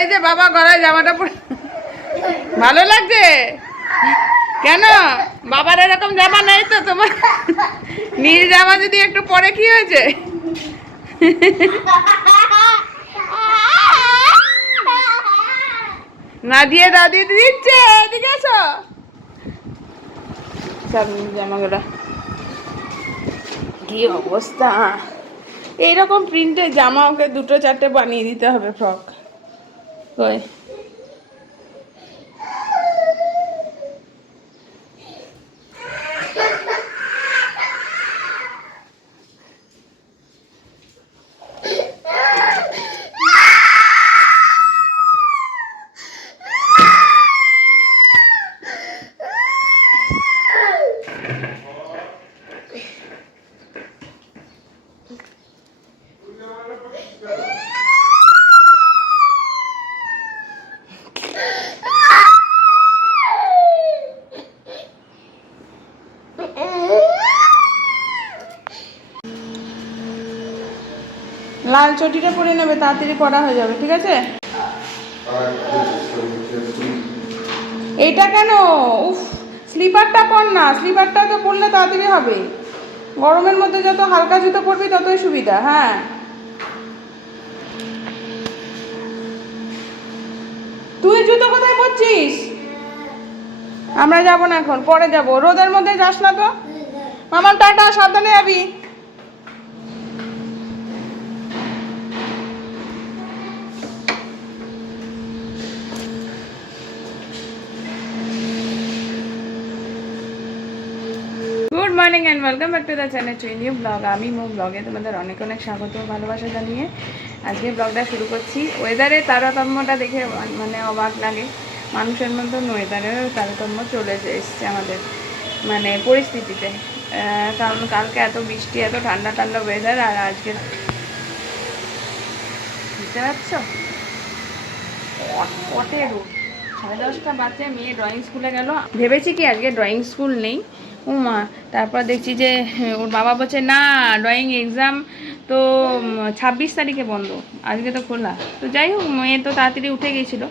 এই যে বাবা গলায় জামাটা পরে ভালো লাগছে কেন? বাবার এরকম জামা নেই তো তোমার? নীল জামা যদি একটু পরে কি হয়েছে? না দিয়ে দাদি দিচ্ছে, এদিকে এসো। সব জামাগুলো কি অবস্থা! এইরকম প্রিন্টের জামা ওকে দুটো চারটে বানিয়ে দিতে হবে, ফ্রক। কই লাল চটিটা পরে নেবে, তাড়াতাড়ি পড়া হয়ে যাবে, ঠিক আছে? এইটা কেন? উফ, স্লিপারটা পর না, স্লিপারটা তো পরলে তাড়াতাড়ি হবে। গরমের মধ্যে যত হালকা জুতো পরবি ততই সুবিধা। হ্যাঁ, তুই জুতো কোথায় পরছিস? আমরা যাবো না এখন, পরে যাবো। রোদের মধ্যে যাস না তো। মামার টাটা, সাবধানে যাবি। Good morning and welcome back to the channel to new blog. আমি মো ব্লগে তোমাদের অনেক অনেক স্বাগত ও ভালোবাসা জানিয়ে আজকে ব্লগটা শুরু করছি। ওয়েদারে তারতম্যটা দেখে মানে অবাক লাগে। মানুষের মধ্যে ওয়েদারের তারতম্য চলে এসছে আমাদের মানে পরিস্থিতিতে। কারণ কালকে এত বৃষ্টি, এত ঠান্ডা ঠান্ডা ওয়েদার, আর আজকে বুঝতে পারছো কটে রোদ। 10:30 বাজে, মেয়ে ড্রয়িং স্কুলে গেল। ভেবেছি কি আজকে ড্রয়িং স্কুল নেই, ও মা। তারপর দেখছি যে ওর বাবা বলছে না, ড্রয়িং এক্সাম তো 26 তারিখে বন্ধ, আজকে তো খোলা। তো যাই হোক, মেয়ে তো তাড়াতাড়ি উঠে গেছিলো।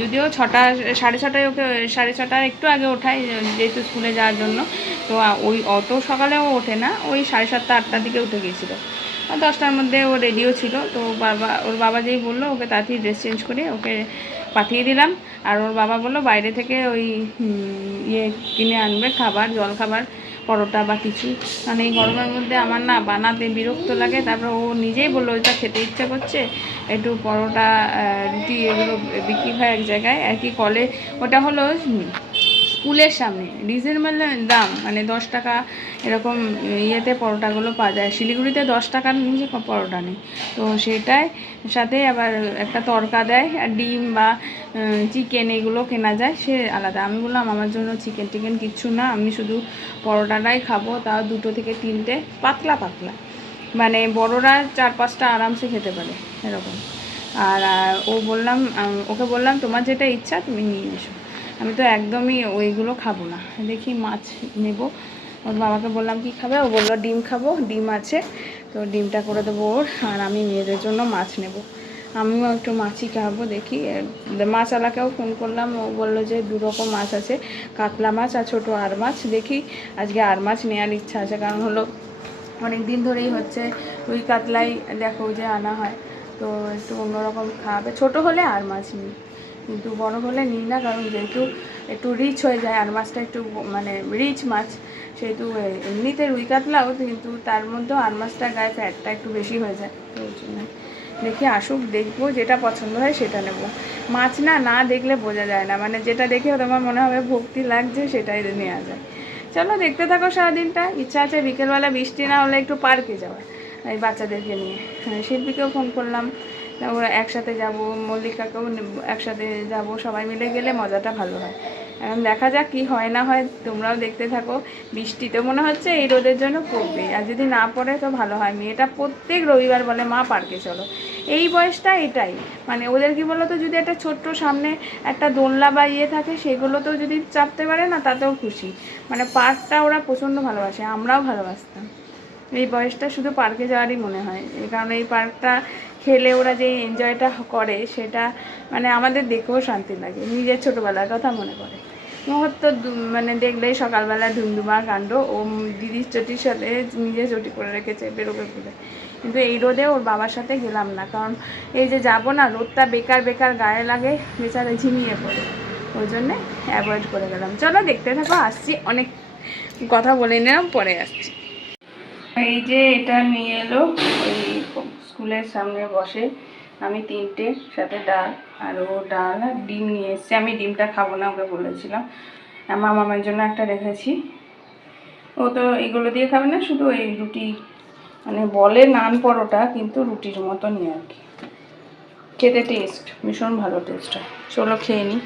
যদিও 6টা 6:30টায় ওকে, 6:30টার একটু আগে ওঠায় যেহেতু স্কুলে যাওয়ার জন্য। তো ওই অত সকালেও ওঠে না, ওই 7:30 8টার দিকে উঠে গিয়েছিলো। 10টার মধ্যে ও রেডিও ছিল। তো ওর বাবা যেই বললো ওকে তাড়াতাড়ি ড্রেস চেঞ্জ করে ওকে পাঠিয়ে দিলাম। আর ওর বাবা বললো বাইরে থেকে ওই ইয়ে কিনে আনবে, খাবার, জল খাবার, পরোটা বা কিছু। মানে এই গরমের মধ্যে আমার না বানাতে বিরক্ত লাগে। তারপর ও নিজেই বললো ওইটা খেতে ইচ্ছা করছে, একটু পরোটা রুটি এগুলো বিক্রি হয় এক জায়গায় আর কি, কলে। ওটা হলো স্কুলের সামনে, রিজনেবল দাম, মানে 10 টাকা এরকম ইয়েতে পরোটাগুলো পাওয়া যায়। শিলিগুড়িতে 10 টাকার নিচে পরোটা নেই। তো সেটাই সাথে আবার একটা তরকা দেয়, আর ডিম বা চিকেন এগুলো কেনা যায়, সে আলাদা। আমি বললাম আমার জন্য চিকেন টিকেন কিচ্ছু না, আমি শুধু পরোটাটাই খাবো, তাও 2 থেকে 3টে, পাতলা পাতলা, মানে বড়রা 4-5টা আরামসে খেতে পারে এরকম। আর ওকে বললাম তোমার যেটা ইচ্ছা তুমি নিয়ে এসো। আমি তো একদমই ওইগুলো খাবো না। দেখি মাছ নেব। ওর বাবাকে বললাম কি খাবে, ও বললো ডিম খাবো, ডিম আছে তো ডিমটা করে দেবো ওর। আর আমি মেয়েদের জন্য মাছ নেব, আমিও একটু মাছই খাবো। দেখি মাছওয়ালাকেও ফোন করলাম, ও বললো যে 2 রকম মাছ আছে, কাতলা মাছ আর ছোটো আর মাছ। দেখি আজকে আর মাছ নেওয়ার ইচ্ছা আছে, কারণ হলো অনেক দিন ধরেই হচ্ছে রুই কাতলাই দেখো যে আনা হয়, তো একটু অন্যরকম খাওয়াবে। ছোটো হলে আর মাছ নিই, কিন্তু বড় হলে নিই না, কারণ যেহেতু একটু রিচ হয়ে যায়, আর মাছটা একটু মানে রিচ মাছ, সেহেতু এমনিতে রুই কাতলাও, কিন্তু তার মধ্যেও আর মাছটা গায়ে ফ্যাটটা একটু বেশি হয়ে যায়। তো ওই জন্য দেখি আসুক, দেখবো, যেটা পছন্দ হয় সেটা নেব। মাছ না না দেখলে বোঝা যায় না, মানে যেটা দেখে তোমার মনে হবে ভক্তি লাগছে সেটাই নেওয়া যায়। চলো দেখতে থাকো সারাদিনটা। ইচ্ছা আছে বিকেলবেলা বৃষ্টি না হলে একটু পার্কে যাওয়ার, এই বাচ্চাদেরকে নিয়ে। শিল্পীকেও ফোন করলাম, ওরা একসাথে যাব, মল্লিকাকেও একসাথে যাব, সবাই মিলে গেলে মজাটা ভালো হয়। এখন দেখা যাক কি হয় না হয়, তোমরাও দেখতে থাকো। বৃষ্টি তো মনে হচ্ছে এই রোদের জন্য পড়বে, আর যদি না পড়ে তো ভালো হয়। মেয়েটা প্রত্যেক রবিবার বলে মা পার্কে চলো। এই বয়সটা এটাই, মানে ওদের কি বলো তো, যদি একটা ছোট্ট সামনে একটা দোলনা বা ইয়ে থাকে, সেগুলোতেও যদি চাপতে পারে না তাতেও খুশি। মানে পার্কটা ওরা প্রচণ্ড ভালোবাসে, আমরাও ভালোবাসতাম। এই বয়সটা শুধু পার্কে যাওয়ারই মনে হয়, এই কারণে এই পার্কটা খেলে ওরা যে এনজয়টা করে সেটা মানে আমাদের দেখেও শান্তি লাগে, নিজের ছোটোবেলার কথা মনে পড়ে। মুহূর্ত মানে দেখলেই সকালবেলা ধুমধুমা কাণ্ড, ও দিদির চটির সাথে নিজে চটি করে রেখেছে বেরোবে বলে, কিন্তু এই রোদে ওর বাবার সাথে গেলাম না, কারণ এই যে যাবো না, রোদটা বেকার বেকার গায়ে লাগে, বেচারা ঝিমিয়ে পড়ে, ওই জন্যে অ্যাভয়েড করে গেলাম। চলো দেখতে থাকো, আসছি, অনেক কথা বলে নিলাম, পরে আসছি। এই যে এটা নিয়ে এলো, ওই স্কুলের সামনে বসে, আমি 3টে সাথে ডাল, আর ও ডাল আর ডিম নিয়ে এসছে। আমি ডিমটা খাবো না, ওকে বলেছিলাম, আমার মামার জন্য একটা রেখেছি, ও তো এগুলো দিয়ে খাবে না, শুধু এই রুটি, মানে বলে নান পরোটা কিন্তু রুটির মতনই আর কি, খেতে টেস্ট ভীষণ ভালো টেস্ট হয়। চলো খেয়ে নিই।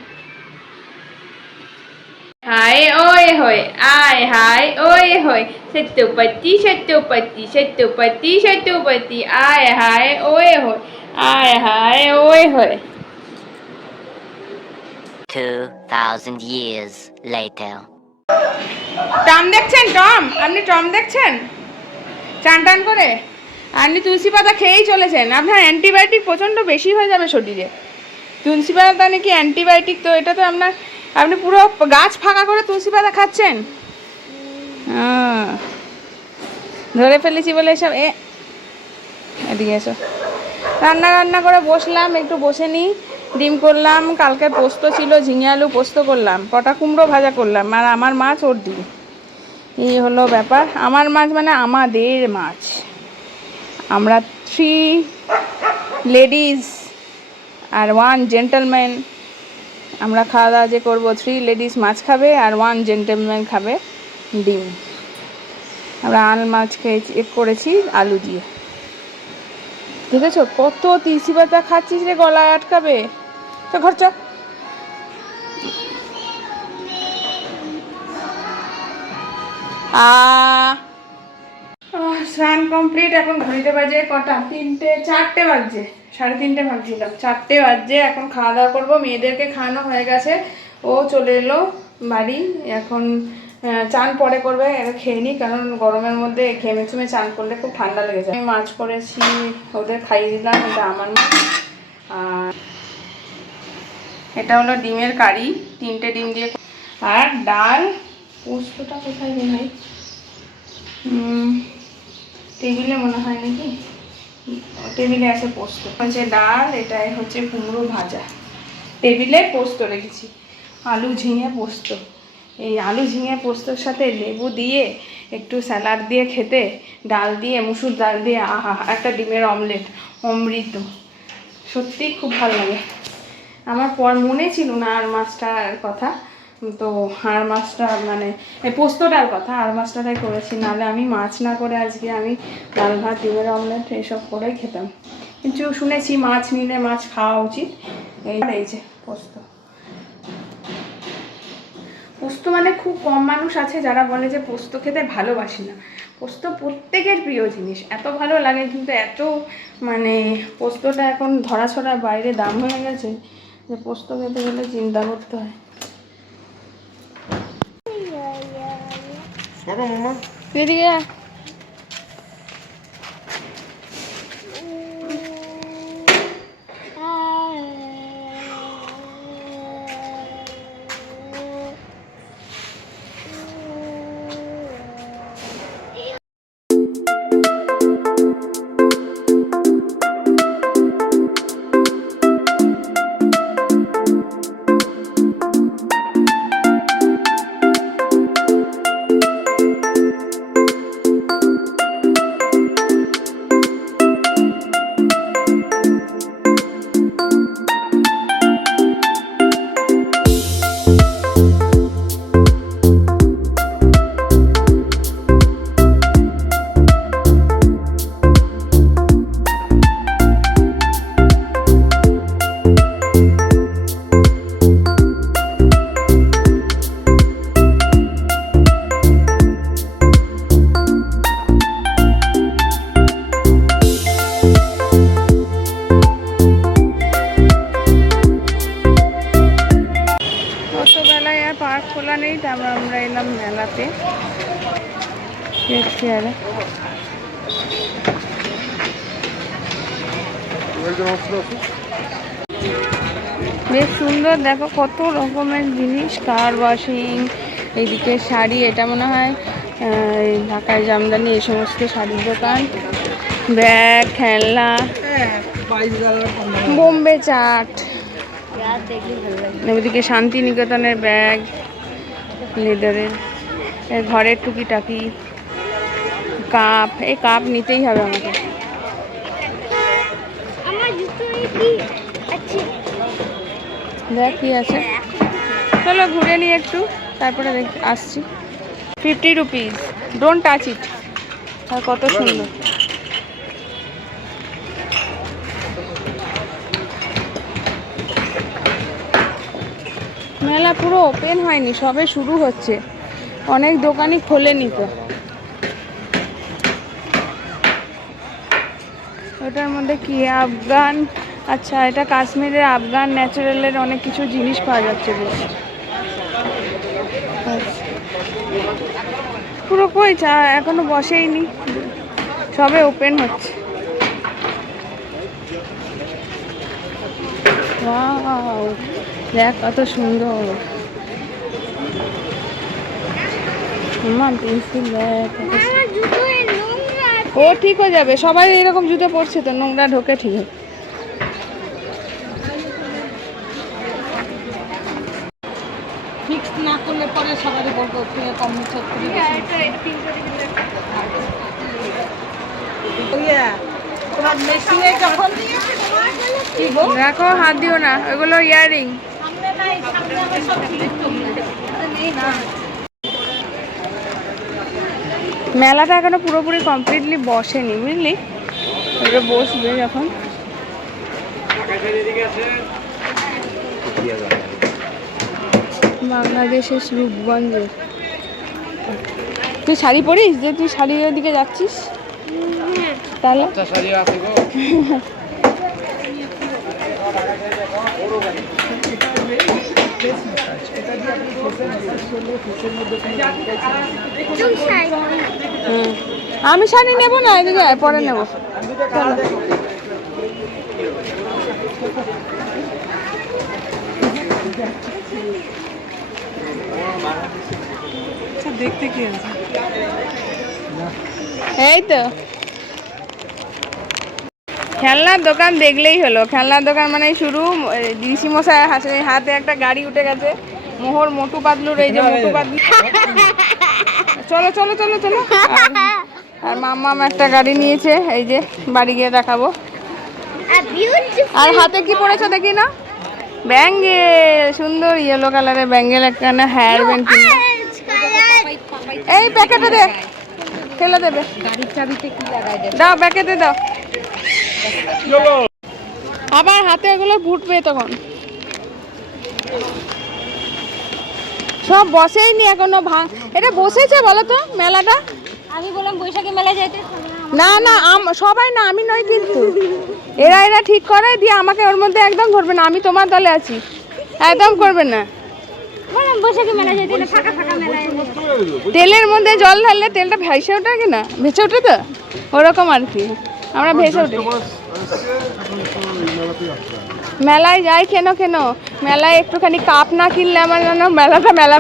হায় ওয়ে হয়, আয় হায় ওয়ে হয়, সত্যপতি সত্যপতি সত্যপতি সত্যপতি, আয় হায় ওয়ে হয়, আয় হায় ওয়ে হয়। 2000 years later. টম দেখছেন? টম, আপনি টম দেখছেন? চান টান করে আপনি তুলসী পাতা খেয়েই চলেছেন, আপনার অ্যান্টিবায়োটিক প্রচণ্ড বেশি হয়ে যাবে শরীরে। তুলসী পাতা নাকি অ্যান্টিবায়োটিক, তো এটা তো আপনার, আপনি পুরো গাছ ফাঁকা করে তুলসী পাতা খাচ্ছেন। ধরে ফেলেছি বলে এসব এদিকে এসো। রান্না করে বসলাম, একটু বসে নিই। ডিম করলাম, কালকে পোস্ত ছিল, ঝিঙে আলু পোস্ত করলাম, কটা কুমড়ো ভাজা করলাম, আর আমার মাছ ওর ডিম, এই হলো ব্যাপার। আমার মাছ মানে আমাদের মাছ, আমরা 3 লেডিস আর 1 জেন্টলম্যান, আমরা খাওয়া দাওয়া যে করবো, 3 লেডিস মাছ খাবে আর 1 জেন্টলম্যান খাবে ডিম। আমরা মাছ খেয়েছি, করেছি আলু দিয়ে। দেখেছো কত তুলসী পাতা খাচ্ছিস রে, গলায় আটকাবে, তো ঘর চ। স্নান কমপ্লিট, এখন ঘড়িতে বাজে কটা, 4টে বাজছে, 3:30 ভাবছিলাম, 4টে বাজছে। এখন খাওয়া দাওয়া করবো, মেয়েদেরকে খাওয়ানো হয়ে গেছে, ও চলে এলো বাড়ি, এখন চান পরে করবে, খেয়ে নিই, কারণ গরমের মধ্যে ঘেমে চুমে চান করলে খুব ঠান্ডা লেগে যায়। আমি মাছ করেছি, ওদের খাইয়ে দিলাম, এটা আমার মাছ। আর এটা হলো ডিমের কারি, 3টে ডিম দিয়ে, আর ডাল। পোস্তটা কোথায় রে ভাই, টেবিলে মনে হয় নাকি, টেবিলে আছে পোস্ত, হচ্ছে ডাল, এটাই হচ্ছে কুমড়ো ভাজা, টেবিলে পোস্ত রেখেছি, আলু ঝিঙে পোস্ত। এই আলু ঝিঙে পোস্তর সাথে লেবু দিয়ে একটু স্যালাড দিয়ে খেতে, ডাল দিয়ে, মুসুর ডাল দিয়ে, আহা, একটা ডিমের অমলেট, অমৃত, সত্যিই খুব ভালো লাগে। আমার মনে ছিল না আর মাছটার কথা, তো আর মাছটা মানে পোস্তটার কথা, আর মাছটাই করেছি, নাহলে আমি মাছ না করে আজকে আমি ডাল ভাত, ডিমের অমলেট এইসব করেই খেতাম, কিন্তু শুনেছি মাছ নিলে মাছ খাওয়া উচিত। এই যে পোস্ত, পোস্ত মানে খুব কম মানুষ আছে যারা বলে যে পোস্ত খেতে ভালোবাসি না। পোস্ত প্রত্যেকের প্রিয় জিনিস, এত ভালো লাগে, কিন্তু এত মানে পোস্তটা এখন ধরাছড়া বাইরে দাম হয়ে গেছে যে পোস্ত খেতে গেলে চিন্তা করতে হয়। এদিকে পার্ক খোলা নেই, তারপর আমরা এলাম মেলাতে, বেশ সুন্দর, দেখো কত রকমের জিনিস, কার ওয়াশিং, এইদিকে শাড়ি, এটা মনে হয় ঢাকায় জামদানি, এই সমস্ত শাড়ির দোকান, ব্যাগ, খেলনা, বোম্বে চাট, ওইদিকে শান্তিনিকেতনের ব্যাগ, লেদারের, ঘরের টুকিটাকি, কাপ, এই কাপ নিতেই হবে আমাকে। দেখ কি আছে, চলো ঘুরে নিই একটু, তারপরে আসছি। 50 রুপিস, ডোন্ট টাচ ইট। আর কত সুন্দর, মেলা পুরো ওপেন হয়নি, সবে শুরু হচ্ছে, অনেক দোকানই খোলেনি তো। ওটার মধ্যে কি আফগান, আচ্ছা এটা কাশ্মীরের আফগান ন্যাচারালের অনেক কিছু জিনিস পাওয়া যাচ্ছে বেশ। পুরো কই চা এখনো বসেইনি, সবে ওপেন হচ্ছে। ওয়াও, দেখ কত সুন্দর, পেন্সিল ব্যাগ। ও ঠিক হয়ে যাবে, সবাই এরকম জুতো পরছে তো, নোংরা ঢোকে ঠিক আছে। ফিক্স না করলে পরে সবারই বলবো কম নিচ্ছে। তোমার মেশিনে যখন দেখো হাত দিও না, ওগুলো ইয়ারিং। মেলাটা এখনো পুরোপুরি কমপ্লিটলি বসেনি, বুঝলি, ওটা বসবে যখন। বাংলাদেশের রূপগঞ্জে, তুই শাড়ি পরিস যে, তুই শাড়ির দিকে যাচ্ছিস তাহলে। আমি শাড়ি নেবো না, এদিকে পরে নেবো। দেখতে কি আছে, এই তো খেলনার দোকান দেখলেই হলো, খেলনার দোকান মানে শুরু। ডিসি মশাই হাতে একটা গাড়ি উঠে গেছে, মোহর মোটু পাতলুর, এই যে মোটু পাতলু। চলো চলো চলো চলো। আর মাম্মাম একটা গাড়ি নিয়েছে, এই যে বাড়ি গিয়ে দেখাবো। আর হাতে কি পড়েছো দেখি না, ব্যাঙ্গেল, সুন্দর ইয়েলো কালারের ব্যাঙ্গেল, একটা না হেয়ার ব্যান্ড। এই প্যাকেটে দে, ফেলে দেবে, গাড়ির চাবিতে কি লাগাই দেবে, দাও প্যাকেটে দাও। আবার হাতে এগুলো ফুটবে তখন। সব বসেইনি এখনো, এটা বসেছে বলো তো মেলাটা? আমি বললাম বৈশাখী মেলা যাইতে। না না সবাই না, আমি নয় কিন্তু, এরা ঠিক করে দিয়ে আমাকে ওর মধ্যে একদম ধরবে না, আমি তোমার দলে আছি, একদম করবে না। বললাম বৈশাখী মেলা যাইতে, ফাঁকা ফাঁকা মেলা। তেলের মধ্যে জল ঢাললে তেলটা ভেসে ওঠে কি না, ভেসে ওঠে তো, ওরকম আর কি, আমরা ভেসে উঠি। মেলায় যাই কেন কেন, মেলায় একটুখানি কাপ না কিনলে আমার যেন মেলাটা মেলা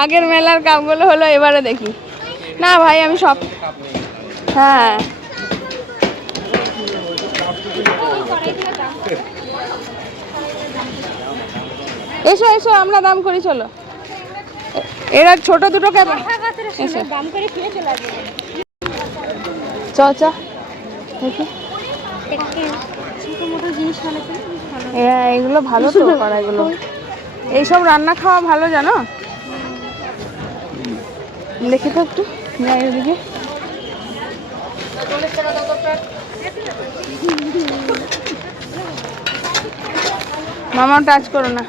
আগের মেলার কাপগুলো হলো, এবারে দেখি না ভাই আমি সব। হ্যাঁ এসো এসো, আমরা দাম করি, চলো। এরা ছোট দুটো কেমন, এসো দাম করে ফিরে চলে আসবে। চ চ দেখি, ছোট মোটো জিনিস ভালো, এগুলো ভালো তো করা, এগুলো এইসব রান্না খাওয়া ভালো জানো। দেখি তো একটু যাই ওদিকে। মামা টাচ করো না,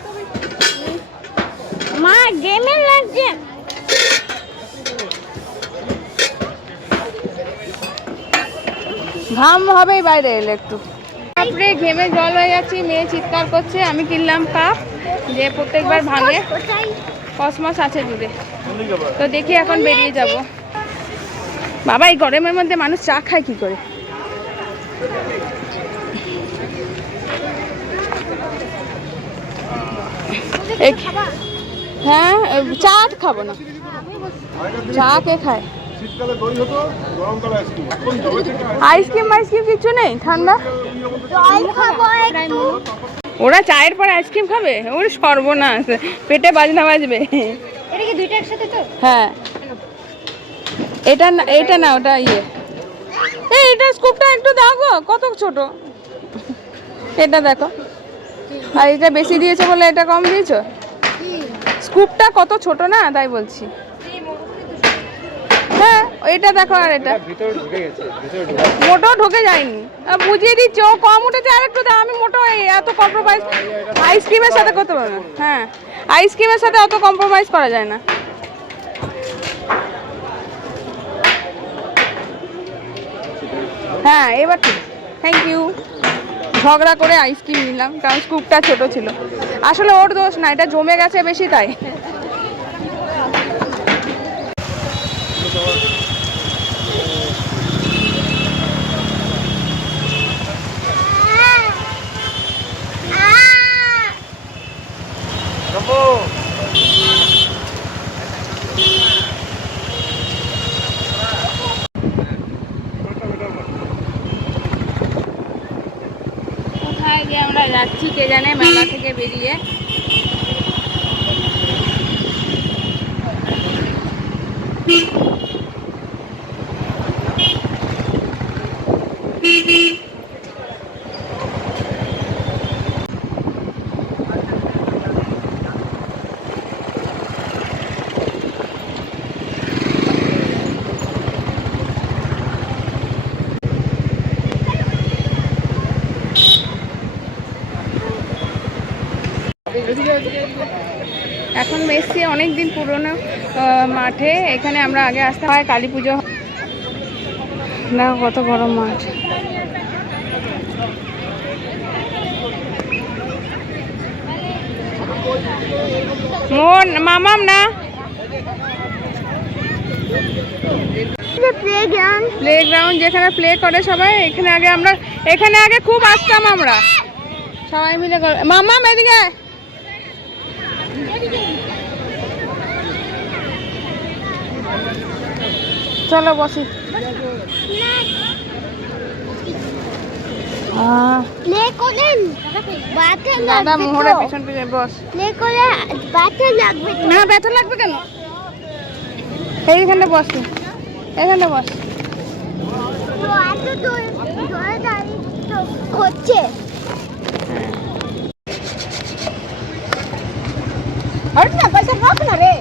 মা গেমে লাগছে। ঘাম হবেই বাইরে এলে একটু, তারপরে ঘেমে জল হয়ে যাচ্ছি, মেয়ে চিৎকার করছে। আমি কিনলাম কাপ, যে প্রত্যেকবার ভাঙে, কসমস আছে দূরে, তো দেখি এখন বেরিয়ে যাব। বাবা এই গরমের মধ্যে মানুষ চা খায় কি করে? হ্যাঁ, চা খাবো না, চা কে খায়? শীতকালে দই হতো, গরমকালে আইসক্রিম। এখন জবে থেকে আইসক্রিম কিছু নেই, ঠান্ডা। ওরা চায়ের পরে আইসক্রিম খাবে? ওর সর্বনাশ, পেটে বাজনা বাজবে। এটা কি দুইটা একসাথে তো? হ্যাঁ, এটা না, ওটা ইয়ে। এটা স্কুপটা একটু দাও গো, কত ছোট এটা দেখো। আর এটা বেশি দিয়েছে বলে এটা কম দিয়েছো। স্কুপটা কত ছোট না, তাই বলছি। হ্যাঁ, এটা দেখো, আর এটা মোটো ঢুকে যায়নি। বুঝিয়ে দিচ্ছি, ও কম উঠেছে, আর একটু দাও। আমি মোটো এত কম্প্রোমাইজ আইসক্রিমের সাথে করতে পারবো না। হ্যাঁ, আইসক্রিমের সাথে অত কম্প্রোমাইজ করা যায় না। হ্যাঁ, এবার ঠিক। Thank you. ঝগড়া করে আইসক্রিম নিলাম, কারণ স্কুপটা ছোট ছিল। আসলে ওর দোষ না, এটা জমে গেছে বেশি, তাই। কোথায় যে আমরা যাচ্ছি কে জানে, মেলা থেকে বেরিয়ে। এখন এসছি অনেক দিন পুরনো মাঠে। এখানে আমরা আগে আসতে হয়, কালী পুজো না, কত বড় মাঠ। মোহন মামাম না, প্লেগ্রাউন্ড যেখানে প্লে করে সবাই। এখানে আগে খুব আসতাম আমরা সবাই মিলে। মামাম এদিকে, চলো বসি। দাদা মোহরের পিছন পিছনে বস। না, ব্যথা লাগবে কেন? এইখানে বস, এখানে বস। হচ্ছে পয়সা রাখ না রে,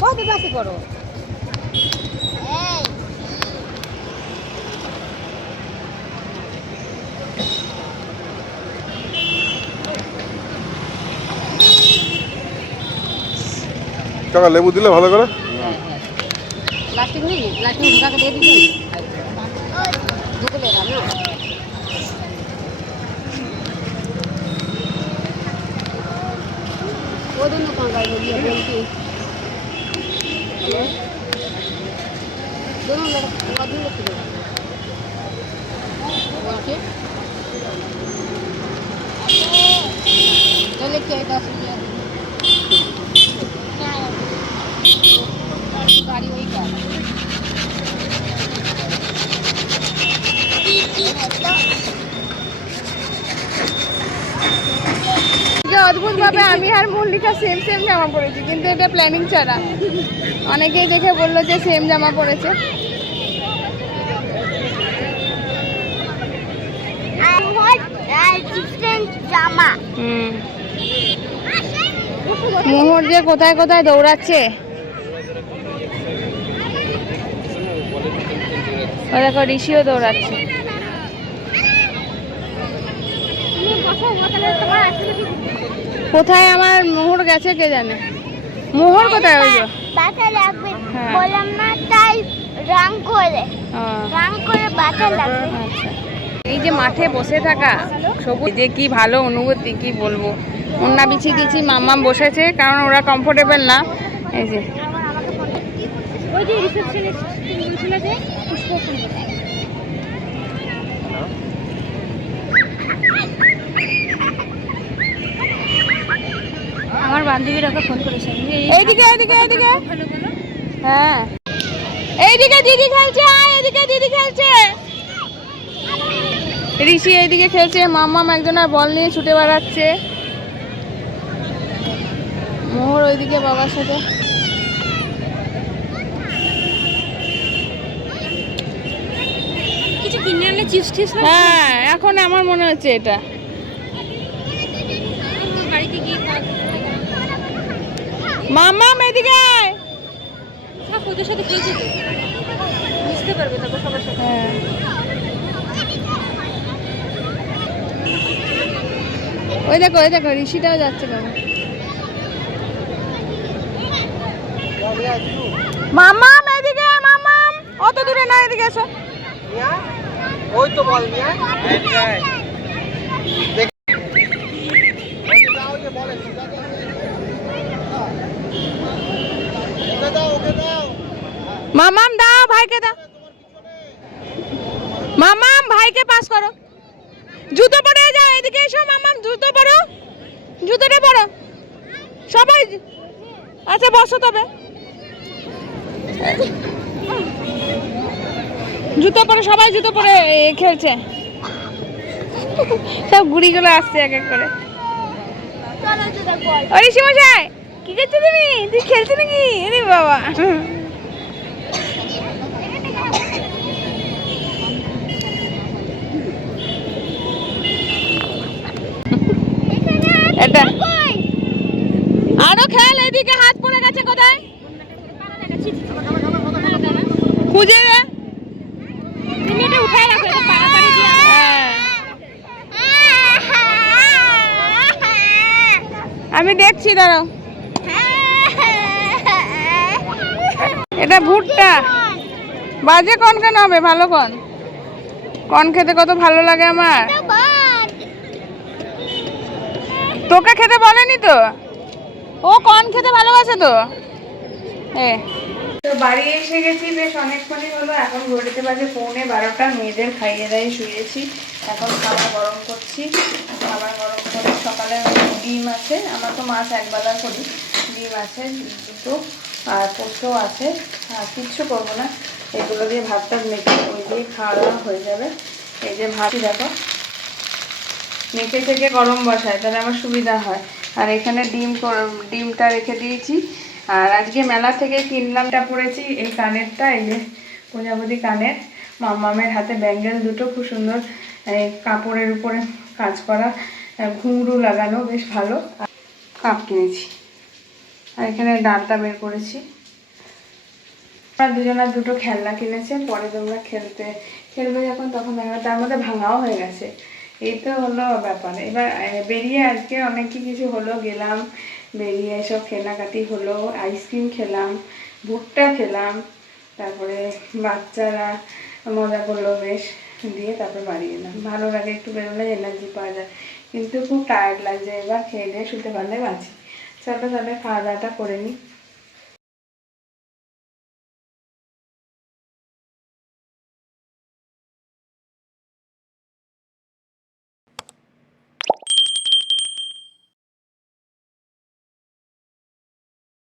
কত বেশি করো। টাকা লেবু দিলে ভালো করে। প্লাস্টিক নেই, প্লাস্টিক ঢুকাকে দিয়ে দিবি, ঢুকলে না। वो दोनों कहाँ गए होगी अभी उनकी? दोनों लड़के ओके चले क्या 10 रुपया गाड़ी वही क्या অদ্ভুত ভাবে আমি আর মল্লিকা সেম জামা পরেছি, কিন্তু এটা প্ল্যানিং ছাড়া। অনেকেই দেখে বললো যে সেম জামা পরেছে। মোহর যে কোথায় কোথায় দৌড়াচ্ছে, ও দেখো ঋষিও দৌড়াচ্ছে। কোথায় আমার মোহর গেছে কে জানে। মোহর কোথায়? ওই ব্যথা লাগবে বললাম না, তাই রং করে ব্যথা লাগবে। আচ্ছা, এই যে মাঠে বসে থাকা সবুজ, যে কি ভালো অনুভূতি, কি বলবো। ওন্না বিছিয়ে দিয়েছি, মাম্মাম বসেছে, কারণ ওরা কমফোর্টেবল না। এই যে ওই যে রিসেপশনিস্ট বলছিল যে পুষ্প ফুল। আমার বান্ধবীর ওকে ফোন করেছে এইদিকে এইদিকে এইদিকে হ্যাঁ এইদিকে দিদি খেলছে এইদিকে দিদি খেলছে ঋষি এইদিকে খেলছে মাম্মাম একজনের বল নিয়ে ছুটে বেড়াচ্ছে মোহর ওইদিকে বাবার সাথে কিছু কিনে আনলে চিপস টিপস হ্যাঁ এখন আমার মনে হচ্ছে এটা বাড়িতে গিয়ে মাম্মাম এদিকে আয়। সব ওদের সাথে খেলছে তো বুঝতে পারবে তারপর সবার সাথে হ্যাঁ ওই দেখো ঋষিটাও যাচ্ছে বাবা মাম্মাম এদিকে মাম্মাম অত দূরে না এদিকে এসো ওই তো বল নিয়ে মাম্মাম দাও ভাইকে দাও মাম্মাম ভাইকে পাস করো জুতো পরে যাও এদিকে এসো মাম্মাম জুতো পরো জুতোটা পরো সবাই আচ্ছা বসো তবে জুতো পরে সবাই জুতো পরে খেলছে সব গুড়িগুলো আসছে এক এক করে ওই শিমশাই কি করছো তুই খেলছো নাকি আরে বাবা এটা আরো খেল এদিকে হাত পড়ে গেছে কোথায় খুঁজে রে তুমি এটা উঠায় রাখো এটা তাড়াতাড়ি দিয়ে আমি দেখছি দাঁড়াও এটা ভুট্টা বাজে কোন কেন হবে ভালো কোন খেতে কত ভালো লাগে আমার তোকে খেতে বলেনি তো ও কোন খেতে ভালোবাসে তো তো বাড়ি এসে গেছি বেশ অনেকক্ষণই হলো এখন ঘড়িতে বাজে 11:45 মেয়েদের খাইয়ে দাইয়ে শুয়েছি এখন খাবার গরম করছি খাবার গরম করে সকালে ডিম আছে আমার তো মাছ একবেলা করি ডিম আছে দুটো আর পোস্ত আছে আর কিচ্ছু করবো না এগুলো দিয়ে ভাতটা মেখে ওই দিয়ে খাওয়া দাওয়া হয়ে যাবে এই যে ভাতই দেখো মেখে থেকে গরম বসায় তাহলে আমার সুবিধা হয় আর এখানে ডিমটা রেখে দিয়েছি আর আজকে মেলা থেকে কিনলামটা পরেছি এই কানেরটা এই যে প্রজাপতি কানের মাম্মামের হাতে ব্যাঙ্গেল দুটো খুব সুন্দর কাপড়ের উপরে কাজ করা ঘুঙরু লাগানো বেশ ভালো কাপ কিনেছি আর এখানে ডালটা বের করেছি আমরা দুজনের দুটো খেলনা কিনেছে পরে তোমরা খেলবে যখন তখন তার মধ্যে ভাঙাও হয়ে গেছে এই তো হলো ব্যাপার এবার বেরিয়ে আজকে অনেক কিছু হলো গেলাম বেরিয়ে এসব কেনাকাটি হলো আইসক্রিম খেলাম ভুট্টা খেলাম তারপরে বাচ্চারা মজা করলো বেশ দিয়ে তারপরে বাড়ি এলাম ভালো লাগে একটু বেরোলে এনার্জি পাওয়া যায় কিন্তু খুব টায়ার্ড লাগছে এবার খেয়ে দিয়ে শুতে পারলে বাঁচি চলো তাহলে খাওয়া দাওয়াটা করে নিই